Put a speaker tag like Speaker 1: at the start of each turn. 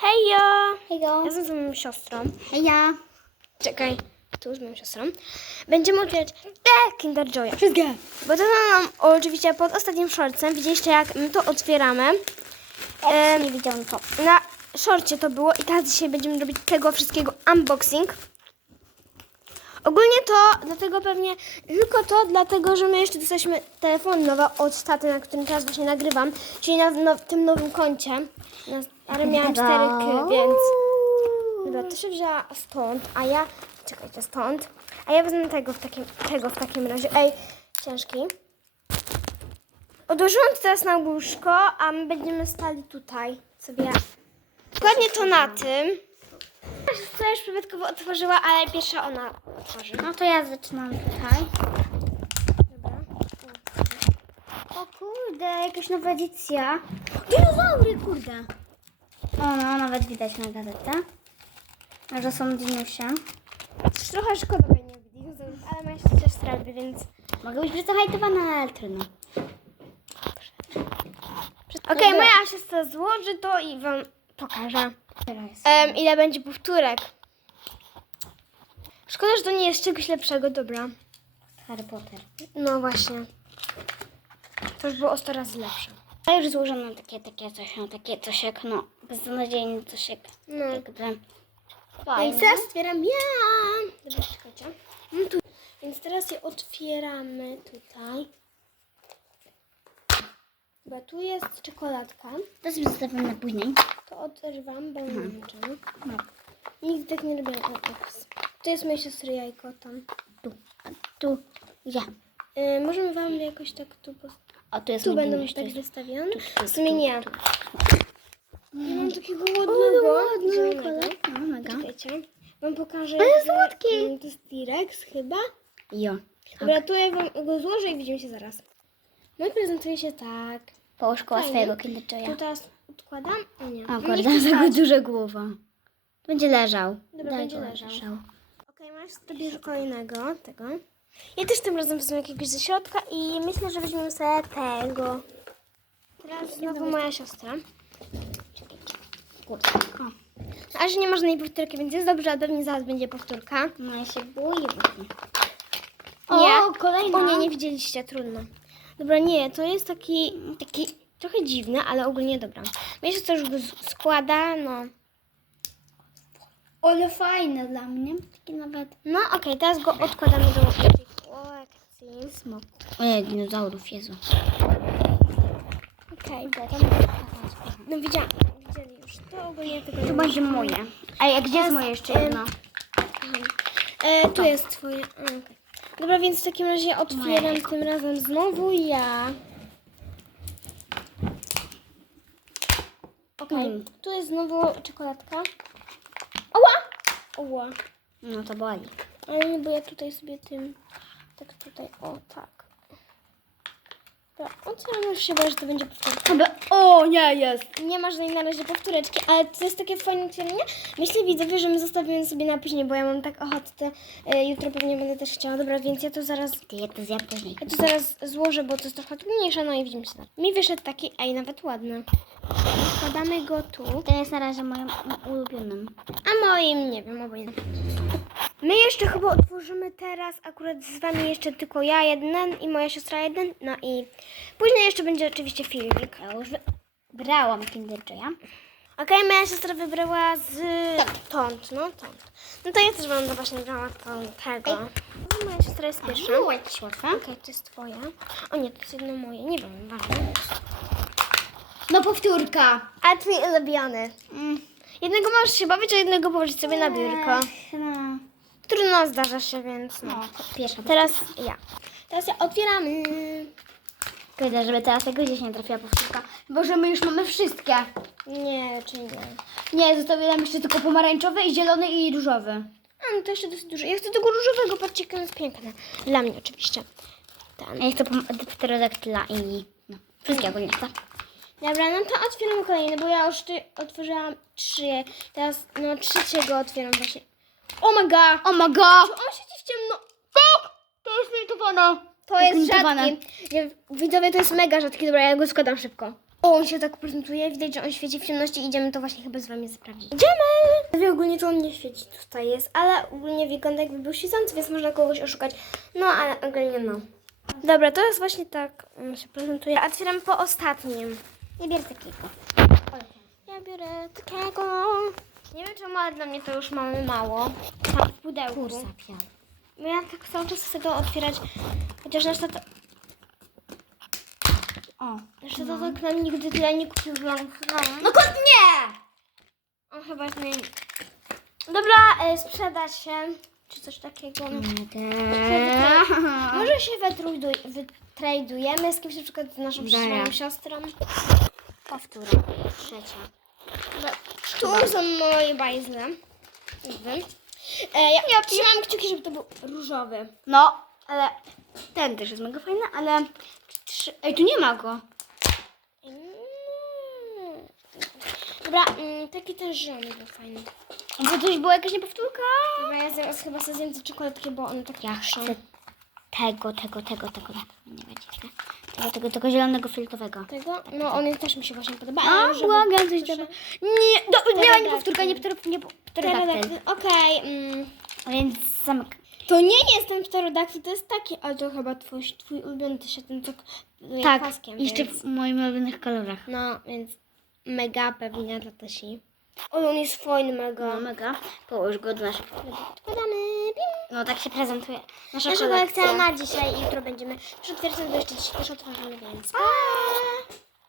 Speaker 1: Hejo!
Speaker 2: Hejgo.
Speaker 1: Razem z moją siostrą.
Speaker 2: Heja.
Speaker 1: Czekaj, tu z moją siostrą. Będziemy otwierać te Kinder Joya.
Speaker 2: Wszystkie.
Speaker 1: Bo to nam oczywiście pod ostatnim shortcem. Widzieliście jak my to otwieramy.
Speaker 2: Em, nie widziałam to.
Speaker 1: Na shorcie to było i teraz dzisiaj będziemy robić tego wszystkiego unboxing. Ogólnie to, dlatego pewnie tylko to, dlatego że my jeszcze dostaliśmy telefon nowy od taty, na którym teraz właśnie nagrywam, czyli na no, tym nowym koncie. Na, ale miałam cztery k, więc... Dobra, to się wzięła stąd, a ja... Czekajcie, stąd. A ja wezmę tego w takim, tego w takim razie. Ej, ciężki. Odłożyłam to teraz na łóżko, a my będziemy stali tutaj sobie. Dokładnie to na tym. Siostra już przypadkowo otworzyła, ale pierwsza ona otworzy.
Speaker 2: No to ja zaczynam tutaj.
Speaker 1: Dobra.
Speaker 2: O kurde, jakaś nowa edycja. Dinozaury, kurde. O no, nawet widać na gazetę. Że są dinusie.
Speaker 1: Trochę szkoda będzie dinozaurów, ale moja siostra lubi, więc...
Speaker 2: Mogę być przyzahajtowana, ale trudno.
Speaker 1: Okej, moja siostra złoży to i wam pokażę.
Speaker 2: Teraz.
Speaker 1: Em, ile będzie powtórek. Szkoda, że to nie jest czegoś lepszego, dobra.
Speaker 2: Harry Potter.
Speaker 1: No właśnie. To już było o 100 razy lepsze.
Speaker 2: A już złożono takie, takie coś, no takie coś jak, no, beznadziejny coś jak,
Speaker 1: No.
Speaker 2: jakby.
Speaker 1: Więc
Speaker 2: Fajne.
Speaker 1: teraz otwieram ja. Dobra, czekajcie. No tu. Więc teraz je otwieramy tutaj. Chyba tu jest czekoladka.
Speaker 2: To sobie zostawiam na później.
Speaker 1: To odrywam, bo nie wiem czemu.
Speaker 2: No.
Speaker 1: Nigdy tak nie. O, ups. To jest moje siostry jajko tam.
Speaker 2: Tu, a tu, ja.
Speaker 1: Y, możemy wam jakoś tak tu... Pos-
Speaker 2: A tu jest
Speaker 1: tu
Speaker 2: mój
Speaker 1: będą
Speaker 2: dinuś, to
Speaker 1: tak
Speaker 2: jest-
Speaker 1: wystawione.
Speaker 2: tu, tu,
Speaker 1: W sumie
Speaker 2: tu,
Speaker 1: nie.
Speaker 2: tu.
Speaker 1: Ja mam takiego ładnego.
Speaker 2: ładny
Speaker 1: zielonego.
Speaker 2: No, mega.
Speaker 1: Czekajcie. Wam pokażę.
Speaker 2: Ale
Speaker 1: jak-
Speaker 2: słodki.
Speaker 1: Mm, To jest T-Rex chyba.
Speaker 2: Jo.
Speaker 1: Dobra, tu ja wam go złożę i widzimy się zaraz. Mój prezentuje się tak.
Speaker 2: Połóż swojego Kinder
Speaker 1: Tu
Speaker 2: Joya.
Speaker 1: teraz odkładam. Nie.
Speaker 2: O
Speaker 1: Nie
Speaker 2: kurde,
Speaker 1: chcę
Speaker 2: taka
Speaker 1: stać.
Speaker 2: duża głowa. Będzie leżał.
Speaker 1: Dobra,
Speaker 2: Daj
Speaker 1: będzie
Speaker 2: go,
Speaker 1: leżał. Okej, masz sobie kolejnego tego. Ja też tym razem wezmę jakiegoś ze środka i myślę, że weźmiemy sobie tego. Teraz znowu moja siostra.
Speaker 2: Kurde. O,
Speaker 1: A że nie ma żadnej powtórki, więc jest dobrze, a pewnie zaraz będzie powtórka.
Speaker 2: no ja się boję właśnie.
Speaker 1: Nie.
Speaker 2: O, kolejna.
Speaker 1: O nie, nie widzieliście, trudno. Dobra, nie, to jest taki, taki trochę dziwny, ale ogólnie dobra. Myślę, że to już go składa, no.
Speaker 2: Ale fajne dla mnie. Takie nawet.
Speaker 1: No okej, teraz go odkładamy do kolekcji.
Speaker 2: Smok. Ojej, dinozaurów, Jezu.
Speaker 1: Okej, no widziałam, widzieli już to ogólnie tego
Speaker 2: Tu
Speaker 1: nie
Speaker 2: będzie
Speaker 1: ma.
Speaker 2: moje. Ej, a gdzie jest moje jeszcze jedno?
Speaker 1: E, tu jest twoje. a, okej. Dobra, więc w takim razie otwieram tym razem znowu ja. Okej,
Speaker 2: Mm.
Speaker 1: tu jest znowu czekoladka. Oła! Oła.
Speaker 2: No to boli.
Speaker 1: Ale nie, bo ja tutaj sobie tym, tak tutaj, o tak. Dobra, otwieram już się boję, że to będzie powtórka.
Speaker 2: O, nie jest.
Speaker 1: Nie ma żadnej na razie powtóreczki, ale to jest takie fajne otwieranie. Myślę widzowie, że my zostawimy sobie na później, bo ja mam tak ochotę, e, jutro pewnie będę też chciała. Dobra, więc ja to zaraz,
Speaker 2: Ty, ja to zjem później.
Speaker 1: ja to zaraz złożę, bo to jest trochę trudniejsze, no i widzimy się. Mi wyszedł taki, ej, nawet ładny. Wkładamy go tu,
Speaker 2: Ten jest na razie moim ulubionym.
Speaker 1: a moim, nie wiem, obojętnie. My jeszcze chyba otworzymy teraz, akurat z wami jeszcze tylko ja jeden i moja siostra jeden, no i później jeszcze będzie oczywiście filmik.
Speaker 2: Ja już wy- brałam Kinder Joya.
Speaker 1: Okej, moja siostra wybrała z tąd, no tąd. No to ja też będę właśnie wybrała tą, tego. No, moja siostra jest pierwsza.
Speaker 2: Było
Speaker 1: Okej,
Speaker 2: jakieś łatwe.
Speaker 1: to jest twoja. O nie, to jest jedno moje, nie wiem, ważne.
Speaker 2: No powtórka.
Speaker 1: A twój ulubiony.
Speaker 2: Mm.
Speaker 1: Jednego możesz się bawić, a jednego położyć sobie na biurko.
Speaker 2: Ech, No.
Speaker 1: Trudno zdarza się, więc no.
Speaker 2: No, pierwsza.
Speaker 1: Teraz ja. Teraz ja otwieramy.
Speaker 2: Powiedział, żeby teraz tego gdzieś nie trafiła powtórka. Bo że my już mamy wszystkie.
Speaker 1: Nie, czy nie.
Speaker 2: Nie, zostawię nam jeszcze tylko pomarańczowy i zielony i różowy.
Speaker 1: A, no to jeszcze dosyć dużo. Ja chcę tego różowego, patrzcie, jak on jest piękny. Dla mnie oczywiście. Ten.
Speaker 2: Ja chcę pterodaktyla i no, wszystkie ogólnie chcę.
Speaker 1: Dobra, no to otwieram kolejny, bo ja już ty otworzyłam trzy. Teraz, no trzeciego otwieram właśnie. Oh my god!
Speaker 2: Oh my god!
Speaker 1: Czy on siedzi w ciemno?
Speaker 2: Tak! To jest limitowane.
Speaker 1: To jest
Speaker 2: limitowane.
Speaker 1: rzadki. Nie, Widzowie, to jest mega rzadki. Dobra, ja go składam szybko. O, on się tak prezentuje, widać, że on świeci w ciemności. Idziemy to właśnie chyba z wami sprawdzić. Idziemy! Ogólnie to on nie świeci, tutaj jest, ale ogólnie wygląda jakby był świecący, więc można kogoś oszukać. No, ale ogólnie no. Dobra, to jest właśnie tak, on się prezentuje. Otwieram po ostatnim.
Speaker 2: Nie bierz takiego.
Speaker 1: Ja biorę takiego. Nie wiem czemu, ale dla mnie to już mamy mało. Tak, w pudełku.
Speaker 2: Piał.
Speaker 1: Bo ja tak cały czas chcę to otwierać, chociaż nasz tata,
Speaker 2: O.
Speaker 1: nasz tata tak nam nigdy tyle nie kupił, więc no.
Speaker 2: No kot nie!
Speaker 1: On chyba nie... Dobra, e, sprzedać się, czy coś takiego. Może się wytruduj- wytradujemy z kimś, na przykład z naszą przyszłą siostrą.
Speaker 2: Powtór. Trzecia.
Speaker 1: Dobra, Tu są moje bajzle. Jakby. E, ja, ja trzymam kciuki, żeby to był różowy.
Speaker 2: No, ale ten też jest mega fajny, ale... Trzy... Ej, tu nie ma go.
Speaker 1: Mm. Dobra, mm, taki też zielony był fajny.
Speaker 2: Bo już była jakaś niepowtórka.
Speaker 1: Dobra, ja zaraz chyba sobie zjem te czekoladki, bo one tak
Speaker 2: Ja chcę tego, tego, tego, tego. Nie będzie. Tego, tego, tego zielonego fioletowego.
Speaker 1: Tego? No, on też mi się właśnie podoba.
Speaker 2: A, błagam, coś dobra. Nie, do, miała
Speaker 1: Pterodaktyl.
Speaker 2: niepowtórka, nie ptero- nie pterodaktyl.
Speaker 1: Pterodaktyl. Okej. mm.
Speaker 2: Więc zamyk.
Speaker 1: To nie jest ten pterodaktyl, to jest taki, ale to chyba twój, twój ulubiony też jest ten co
Speaker 2: Tak,
Speaker 1: paskiem.
Speaker 2: jeszcze
Speaker 1: więc.
Speaker 2: w moich ulubionych kolorach.
Speaker 1: No, więc mega pewnie dla Tasi. O, on jest fajny mega.
Speaker 2: No mega. Połóż go do naszych.
Speaker 1: Podamy.
Speaker 2: No tak się prezentuje nasza
Speaker 1: Nasza
Speaker 2: kolekcja.
Speaker 1: kolekcja na dzisiaj i jutro będziemy otwierać, bo jeszcze dzisiaj też otworzymy, więc pa!